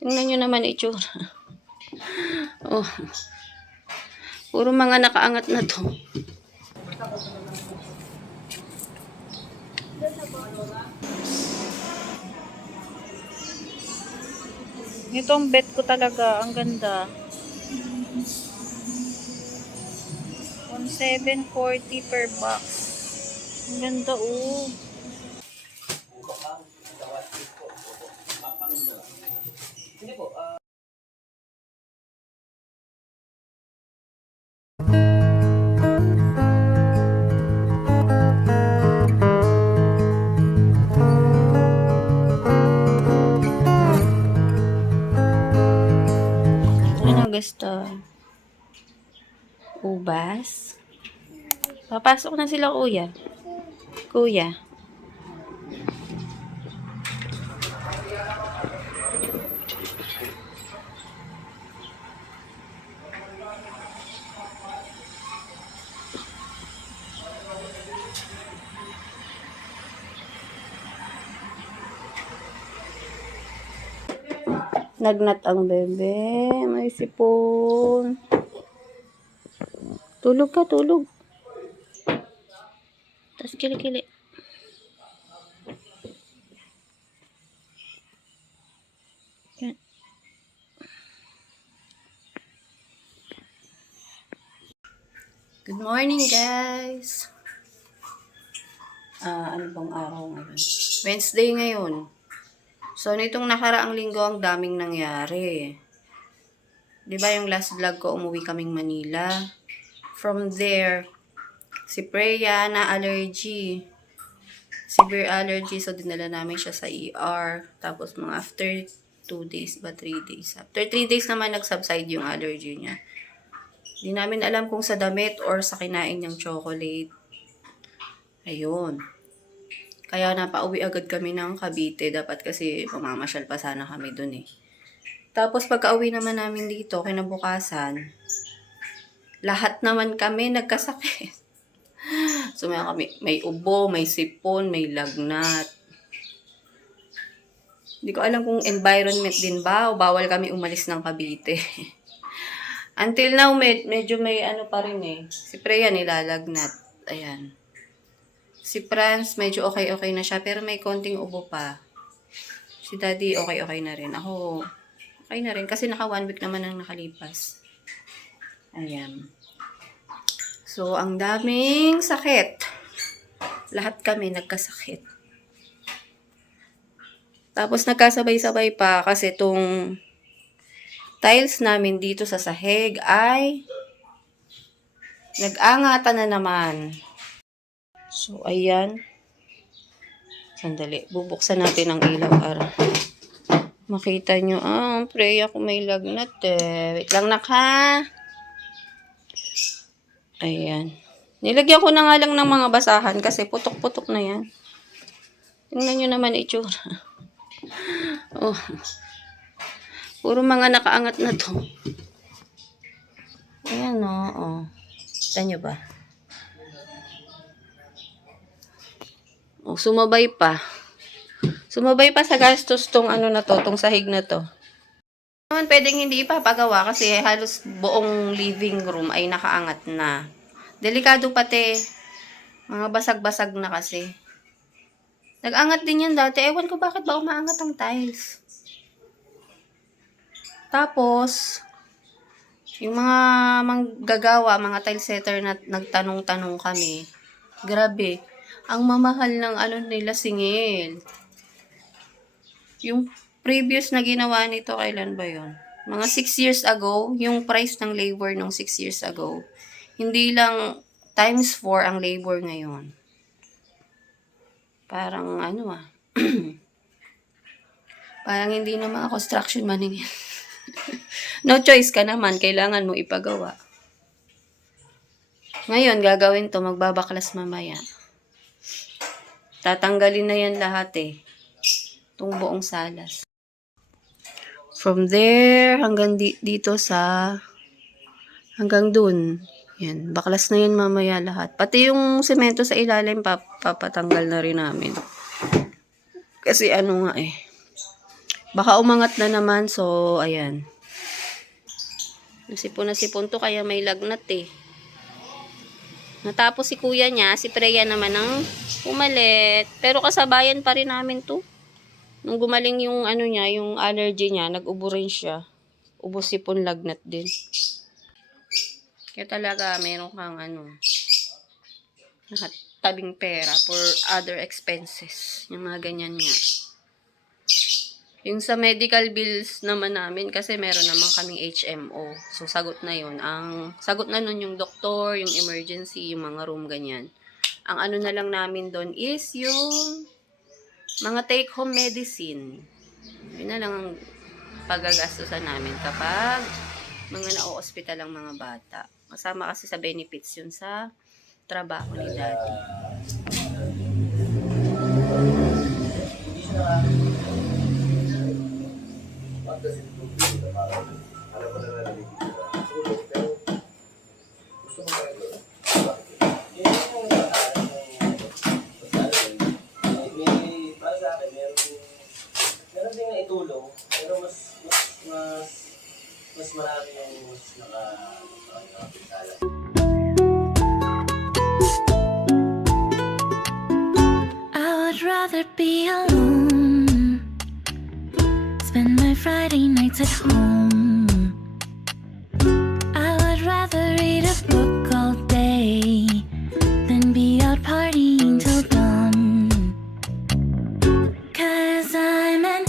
Tingnan nyo naman itsura. Oh, puro mga nakaangat na to. Itong bet ko talaga, ang ganda. 1740 per box. Ang ganda, oh. Ano gusto? Ubas? Papasok na sila, kuya. Kuya. Nagnat ang bebe. May sipon. Tulog ka, tulog. Tapos kili-kili. Yan. Good morning, guys. Ano bang araw ngayon? Wednesday ngayon. So, nitong nakaraang linggo, ang daming nangyari. Diba yung last vlog ko, umuwi kaming Manila. From there, si Preya na allergy. Severe allergy. So, dinala namin siya sa ER. Tapos, mga after 2 days ba 3 days. After 3 days naman, nagsubside yung allergy niya. Di namin alam kung sa damit or sa kinain niyang chocolate. Ayun. Kaya napauwi agad kami ng Cavite. Dapat kasi mamamasyal pa sana kami dun eh. Tapos pagka-uwi naman namin dito, kinabukasan, lahat naman kami nagkasakit. So may ubo, may sipon, may lagnat. Hindi ko alam kung environment din ba o bawal kami umalis ng Cavite. Until now, medyo may ano pa rin eh. Si Preya nilalagnat. Ayan. Si Franz, medyo okay na siya. Pero may konting ubo pa. Si Daddy, okay na rin. Ako, okay na rin. Kasi naka 1 week naman ang nakalipas. Ayan. So, ang daming sakit. Lahat kami nagkasakit. Tapos, nagkasabay-sabay pa. Kasi itong tiles namin dito sa sahig ay nag-angatan na naman. So, ayan. Sandali. Bubuksan natin ang ilaw para makita nyo. Preya ko may lagnat eh. Wait lang ha. Ayan. Nilagyan ko na nga lang ng mga basahan kasi putok-putok na yan. Tingnan nyo naman itsura. Oh. Puro mga nakaangat na to. Ayan o. Kita nyo ba? Oh, sumabay pa. Sumabay pa sa gastos tong ano na to, tong sahig na to. Naman pwedeng hindi ipapagawa kasi halos buong living room ay nakaangat na. Delikado pati. Mga basag-basag na kasi. Nag-angat din yan dati. Ewan ko bakit ba umaangat ang tiles. Tapos, yung mga manggagawa, mga tile setter na nagtanong-tanong kami. Grabe. Ang mamahal ng ano nila singil. Yung previous na ginawa nito, kailan ba yon? Mga 6 years ago, yung price ng labor nung 6 years ago. Hindi lang times 4 ang labor ngayon. Parang ano parang hindi na mga construction maningil. No choice ka naman, kailangan mo ipagawa. Ngayon, gagawin to, magbabaklas mamaya. Tatanggalin na yan lahat eh. Itong buong salas. From there, hanggang dito sa, hanggang dun. Yan, baklas na yan mamaya lahat. Pati yung semento sa ilalim, papatanggal na rin namin. Kasi ano nga eh. Baka umangat na naman. So, ayan. Nasipon na sipon to kaya may lagnat eh. Natapos si kuya niya, si Preya naman ang umalit. Pero kasabayan pa rin namin to. Nung gumaling yung ano niya, yung allergy niya, nag-ubo rin siya. Ubo sipon lagnat din. Kaya talaga meron kang ano, nakatabing pera for other expenses. Yung mga ganyan nga. Yung sa medical bills naman namin, kasi meron naman kaming HMO. So, sagot na yun. Ang sagot na nun yung doktor, yung emergency, yung mga room, ganyan. Ang ano na lang namin doon is yung mga take-home medicine. Yun na lang ang paggagastusan namin kapag mga na-o-hospital ang mga bata. Kasama kasi sa benefits yun sa trabaho ni daddy. Meron din na itulong, pero mas marami yung mas nakapinsala. I would rather be alone, spend my Friday nights at home. I would rather read a book all day than be out partying till dawn. 'Cause I'm an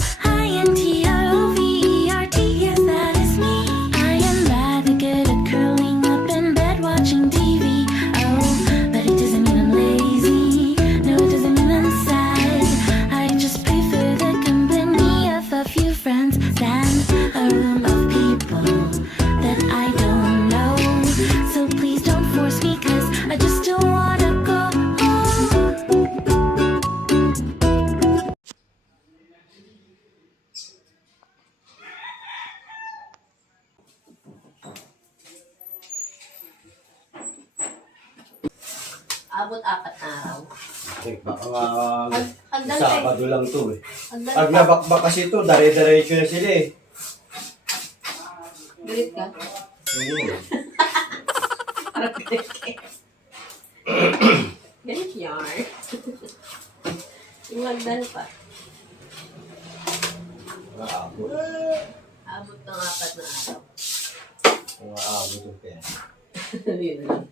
INTROVERT, yes that is me. I am rather good at curling up in bed watching TV. Oh, but it doesn't mean I'm lazy. No, it doesn't mean I'm sad. I just prefer the company of a few friends than a room of people that I don't know. So please don't force me, 'cause I just don't wanna go home. Abot 4 na araw. Eh, baka nga Hanggang Sabado lang to eh. Hanggang Pag nabakbak kasi to, dare-diretso na sila eh. galit ka? Galit yarn. Yung magdal pa. Maabot. Abot ng 4 na araw. Maabot yung pera. Yun lang.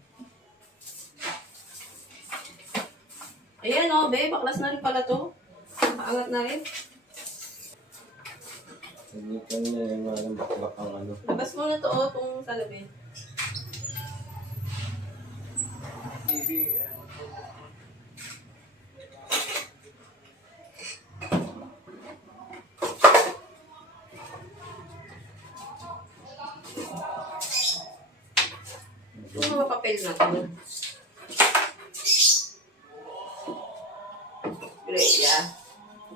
Ayan o, be. Baklas na rin pala to. Nakaangat na rin. Hindi ka na yung mga bakbak ang ano. Labas mo na to o, itong salamin. Yung mga papel na to. Greya.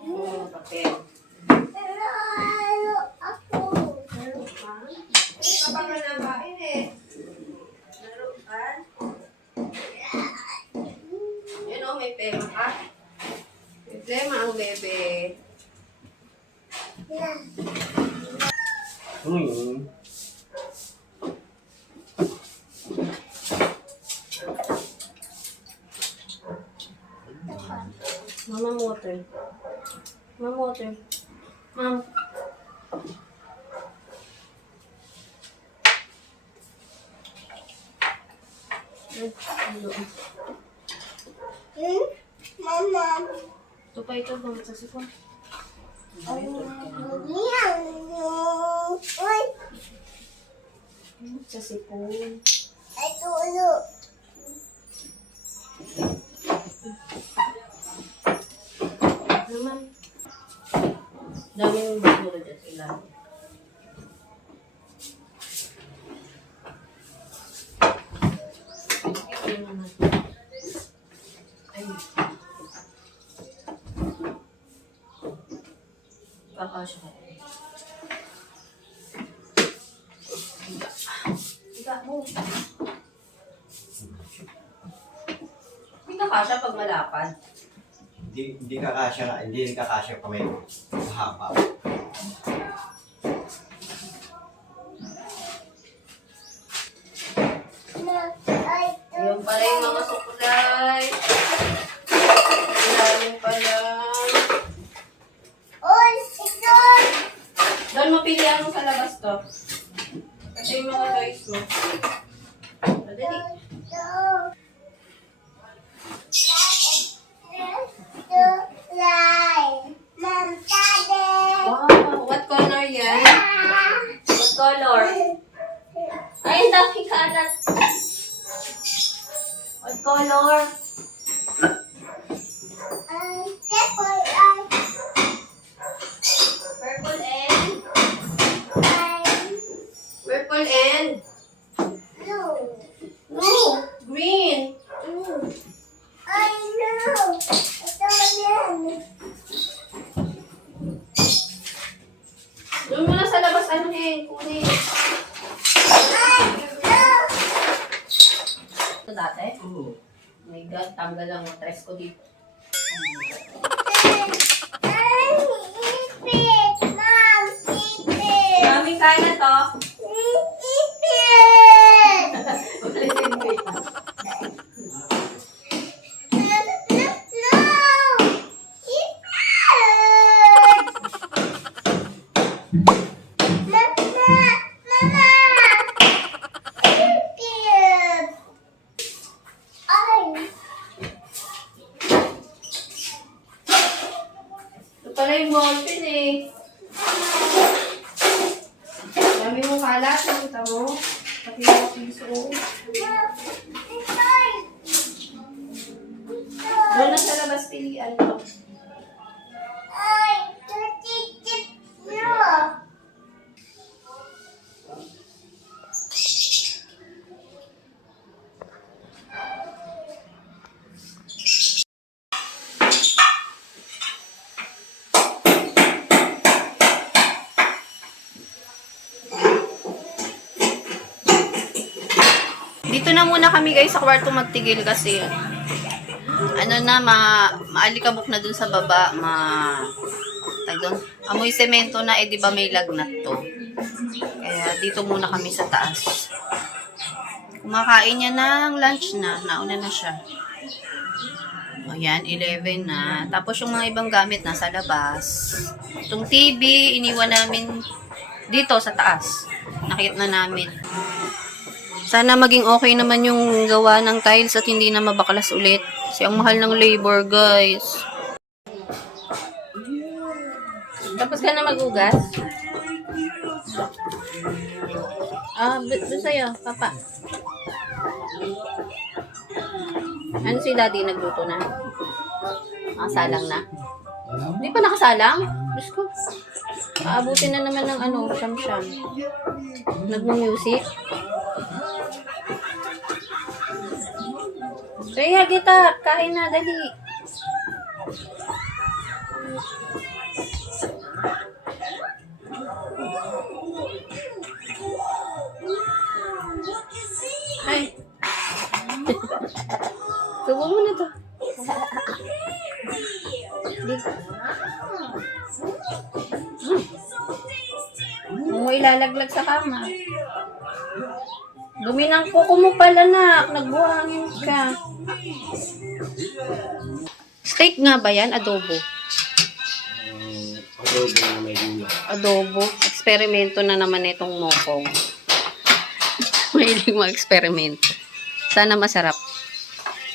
Yung mga papel. Kapag na nabain eh. Naruan. Yan o, may pema ka. May pema ang bebe. Ano yun? Mama water. Mama water. Mom. Mama. Ito pa ito, bang sa sipon. Sa sipon. Naman. Daming basura dyan sa ilalim. Ito naman. Ay. Kakasya ka. Higa mo. Hindi kakasya pag malapad. Hindi kakasya nga, hindi kakasya pa may mahaba. Doon mo pilihan mo sa labas to. Kasi yung mga toys mo. Madali. Wow, what color yan? What color? Ay, ang dami kalat. What color? Purple and? Purple and? No, green. Doon muna sa labas, anuhin, kunin. Ito dati? Oh my God, tanggal ang matres ko dito. Daming kaya to. Ito pala yung ballpen eh. Dami mo kalat, nakita mo? Pati yung piso. Doon na sa labas pilihan to. Dito na muna kami guys sa kwarto magtigil kasi ano na, maalikabok na dun sa baba, amoy semento na, eh di ba may lagnat to. Kaya dito muna kami sa taas. Kumakain niya ng lunch na, nauna na siya. Ayan, 11 na. Tapos yung mga ibang gamit nasa labas. Itong TV, iniwan namin dito sa taas. Nakita na namin. Sana maging okay naman yung gawa ng tiles at hindi na mabaklas ulit. Kasi ang mahal ng labor, guys. Tapos ka na magugas? Doon sa'yo, papa. Ano si daddy nagluto na? Nakasalang na? Hindi pa nakasalang? Diyos ko. Aabutin na naman ng siyam-siyam. Nagmo-music? Kaya kita, kain na, dali. Ay. Subo mo na to. Mo ilalaglag sa kama. Dumi ng kuko mo pala, nak. Nagbuhangin ka. Steak nga ba yan? Adobo? Adobo na may gula. Adobo. Eksperimento na naman itong mokong. Mahilig mag-eksperimento. Sana masarap.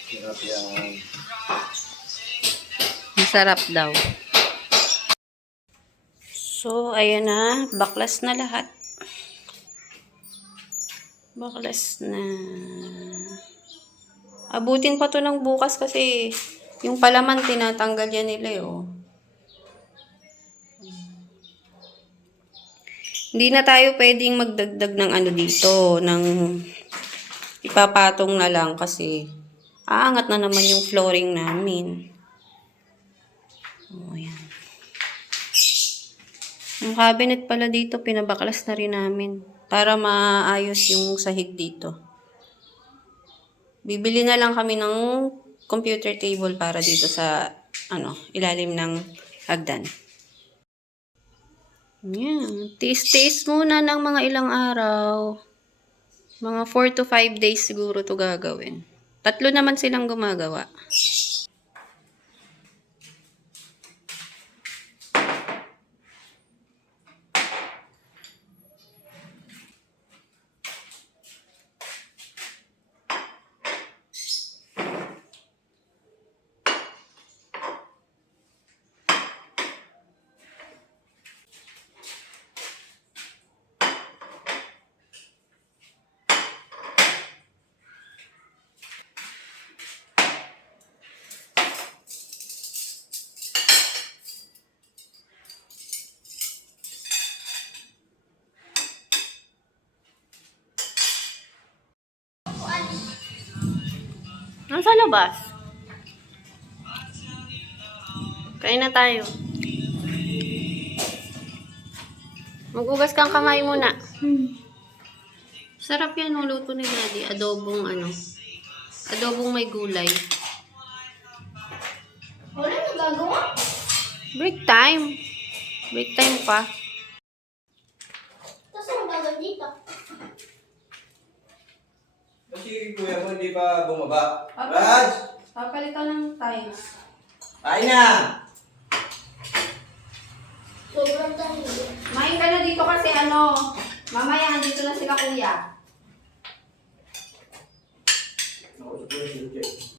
Hirap yan. Masarap daw. So, ayan na. Baklas na lahat. Baklas na. Abutin pa to ng bukas kasi yung palaman tinatanggal yan nila oh. Hindi na tayo pwedeng magdagdag ng dito, ng ipapatong na lang kasi aangat na naman yung flooring namin. Oh, yan. Yung cabinet pala dito, pinabaklas na rin namin para maayos yung sahig dito. Bibili na lang kami ng computer table para dito sa ilalim ng hagdan. Yan. Tiis-tiis muna ng mga ilang araw. Mga 4 to 5 days siguro to gagawin. 3 naman silang gumagawa. Nasa labas. Kain na tayo. Magugas kang kamay muna. Sarap yan, no, luto ni Daddy. Adobong adobong may gulay. Wala na gagawa. Break time. Break time pa. Tapos ano gagawin dito? Kasi kuya mo hindi pa bumaba. Raj! Papalitan ng tiles. Kain na! Sobrang dami. Main ka na dito kasi mamaya andito na sila kuya. Ako sa kuya,